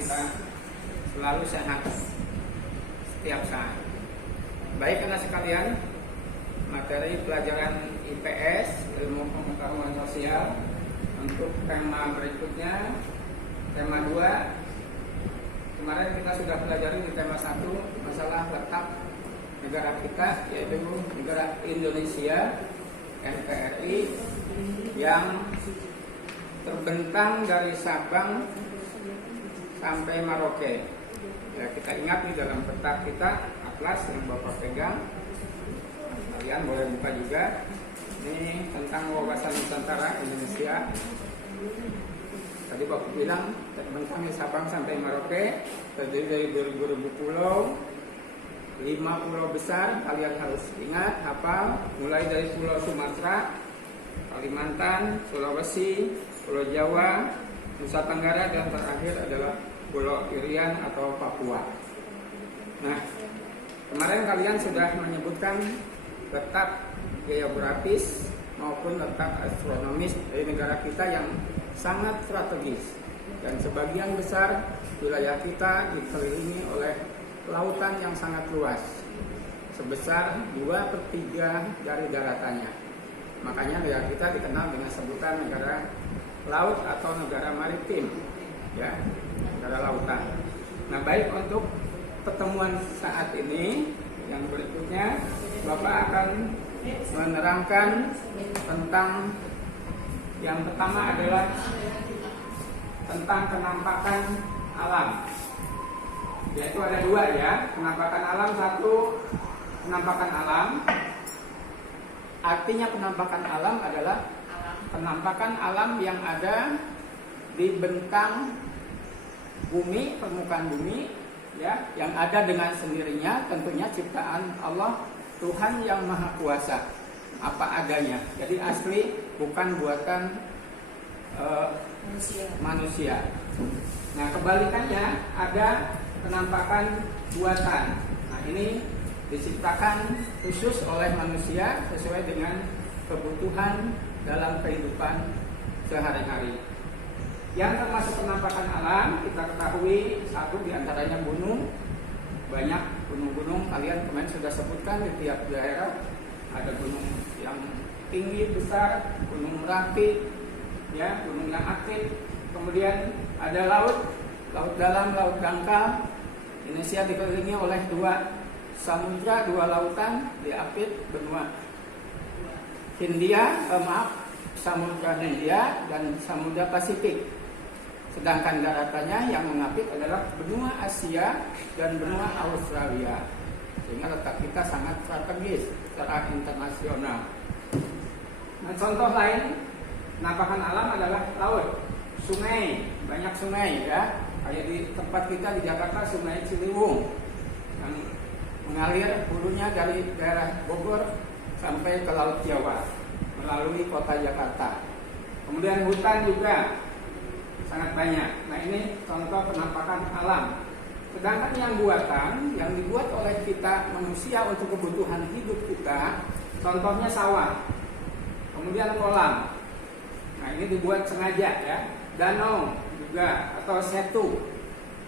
kita selalu sehat setiap saat. Baik anak sekalian, materi pelajaran IPS, ilmu pengetahuan sosial, untuk tema berikutnya, tema 2. Kemarin kita sudah pelajari di tema 1 masalah letak negara kita, yaitu negara Indonesia, NKRI, yang terbentang dari Sabang sampai Merauke. Ya, kita ingat di dalam peta kita, atlas yang Bapak pegang, kalian boleh buka juga. Ini tentang wawasan Nusantara Indonesia. Tadi Bapak bilang terbentang dari Sabang sampai Merauke, terdiri dari 2000 pulau, 5 pulau besar. Kalian harus ingat, hafal, mulai dari Pulau Sumatera, Kalimantan, Sulawesi, Pulau Jawa, Nusa Tenggara, dan terakhir adalah Pulau Irian atau Papua. Nah, kemarin kalian sudah menyebutkan letak geografis maupun letak astronomis dari negara kita yang sangat strategis, dan sebagian besar wilayah kita dikelilingi oleh lautan yang sangat luas, sebesar 2/3 dari daratannya. Makanya negara kita dikenal dengan sebutan negara laut atau negara maritim, ya, negara lautan. Nah, baik, untuk pertemuan saat ini yang berikutnya, Bapak akan menerangkan tentang yang pertama adalah tentang penampakan alam. Yaitu ada 2, ya, penampakan alam. 1, penampakan alam. Artinya penampakan alam adalah penampakan alam yang ada di bentang bumi, permukaan bumi, ya, yang ada dengan sendirinya, tentunya ciptaan Allah, Tuhan yang Maha Kuasa, apa adanya. Jadi asli, bukan buatan manusia. Nah, kebalikannya ada penampakan buatan. Nah, ini diciptakan khusus oleh manusia sesuai dengan kebutuhan dalam kehidupan sehari-hari. Yang termasuk penampakan alam, kita ketahui 1 diantaranya gunung. Banyak gunung-gunung, kalian kemarin sudah sebutkan di tiap daerah. Ada gunung yang tinggi besar, gunung Merapi, ya, gunung yang aktif. Kemudian ada laut, laut dalam, laut dangkal. Indonesia dikelilingi oleh 2 samudra, 2 lautan, diapit benua Samudra Hindia dan Samudra Pasifik. Sedangkan daratannya yang mengapit adalah benua Asia dan benua Australia. Sehingga letak kita sangat strategis secara internasional. Nah, contoh lain penampakan alam adalah laut, sungai, banyak sungai, ya. Kayak di tempat kita di Jakarta, Sungai Ciliwung yang mengalir hulunya dari daerah Bogor sampai ke Laut Jawa melalui kota Jakarta. Kemudian hutan juga sangat banyak. Nah, ini contoh penampakan alam. Sedangkan yang buatan, yang dibuat oleh kita manusia untuk kebutuhan hidup kita, contohnya sawah, kemudian kolam. Nah, ini dibuat sengaja, ya. Danau juga, atau setu.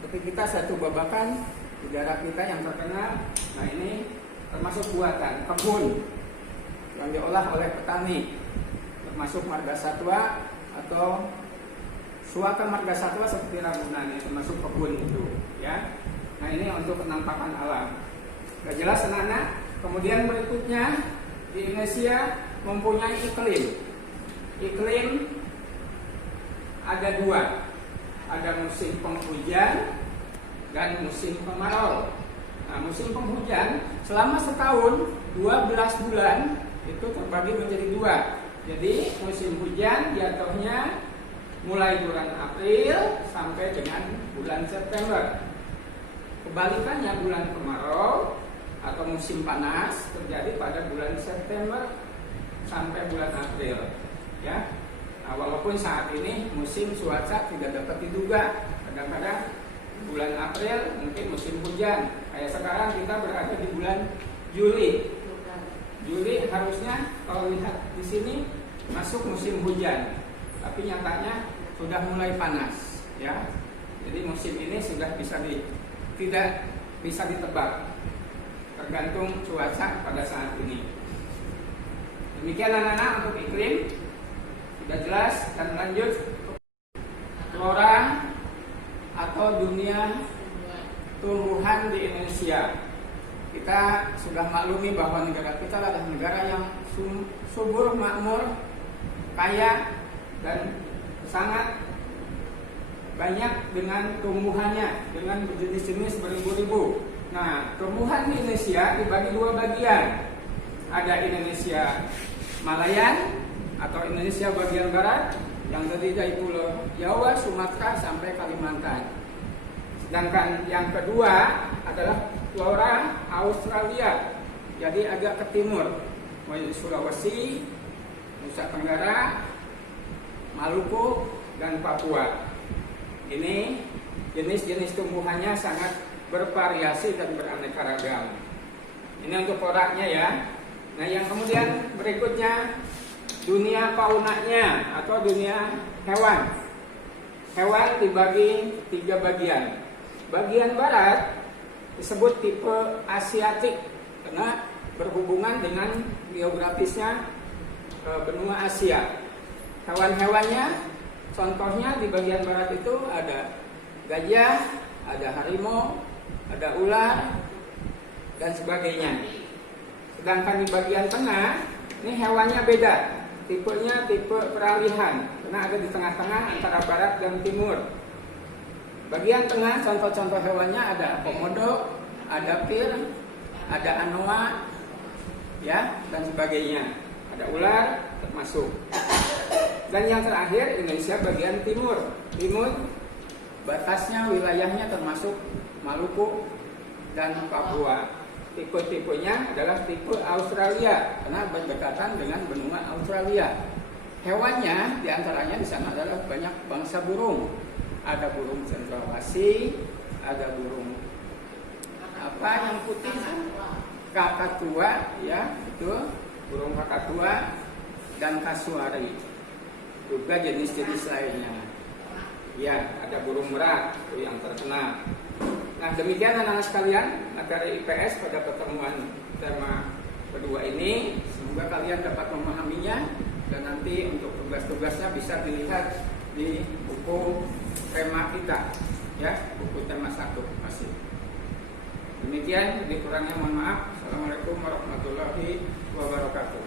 Seperti kita setu Babakan di daerah kita yang terkenal. Nah, ini termasuk buatan. Kebun yang diolah oleh petani, termasuk marga satwa atau suaka marga satwa seperti Ragunan, ya, termasuk kebun itu, ya. Nah, ini untuk penampakan alam. Gak jelas, anak-anak. Kemudian berikutnya, di Indonesia mempunyai iklim. Iklim ada 2. Ada musim penghujan dan musim kemarau. Nah, musim penghujan selama setahun 12 bulan itu terbagi menjadi 2. Jadi musim hujan jatuhnya mulai bulan April sampai dengan bulan September. Kebalikannya, bulan kemarau atau musim panas terjadi pada bulan September sampai bulan April, ya. Nah, walaupun saat ini musim cuaca tidak dapat diduga, kadang-kadang bulan April mungkin musim hujan. Kayak sekarang kita berada di bulan Juli. Juli harusnya kalau lihat di sini masuk musim hujan, tapi nyatanya sudah mulai panas, ya. Jadi musim ini sudah tidak bisa ditebak, tergantung cuaca pada saat ini. Demikian anak-anak untuk iklim sudah jelas. Dan lanjut flora atau dunia tumbuhan di Indonesia. Kita sudah maklumi bahwa negara kita adalah negara yang subur, makmur, kaya, dan sangat banyak dengan tumbuhannya, dengan jenis-jenis beribu-ribu. Nah, tumbuhan di Indonesia dibagi dua bagian. Ada Indonesia Malayan atau Indonesia bagian barat yang terdiri dari Pulau Jawa, Sumatera sampai Kalimantan. Sedangkan yang kedua adalah flora Australia, jadi agak ke timur, mulai Sulawesi, Nusa Tenggara, Maluku, dan Papua. Ini jenis-jenis tumbuhannya sangat bervariasi dan beraneka ragam. Ini untuk floranya ya. Nah, yang kemudian berikutnya dunia faunanya atau dunia hewan. Hewan dibagi 3 bagian. Bagian barat disebut tipe Asiatik karena berhubungan dengan geografisnya benua Asia. Hewan-hewannya contohnya di bagian barat itu ada gajah, ada harimau, ada ular, dan sebagainya. Sedangkan di bagian tengah, ini hewannya beda. Tipenya tipe peralihan, karena ada di tengah-tengah antara barat dan timur. Bagian tengah contoh-contoh hewannya ada komodo, ada pir, ada anoa, ya, dan sebagainya. Ada ular termasuk. Dan yang terakhir Indonesia bagian timur. Timur batasnya, wilayahnya termasuk Maluku dan Papua. Tipe-tipenya adalah tipe Australia karena berdekatan dengan benua Australia. Hewannya diantaranya di sana adalah banyak bangsa burung. Ada burung cendrawasih, ada burung apa yang putih, kakatua, ya itu burung kakatua dan kasuari. Juga jenis-jenis lainnya. Ya, ada burung merak itu yang terkenal. Nah, demikian anak-anak sekalian materi IPS pada pertemuan tema kedua ini. Semoga kalian dapat memahaminya dan nanti untuk tugas-tugasnya bisa dilihat di buku tema kita, ya, buku tema 1 masih. Demikian, lebih kurangnya mohon maaf. Assalamualaikum warahmatullahi wabarakatuh.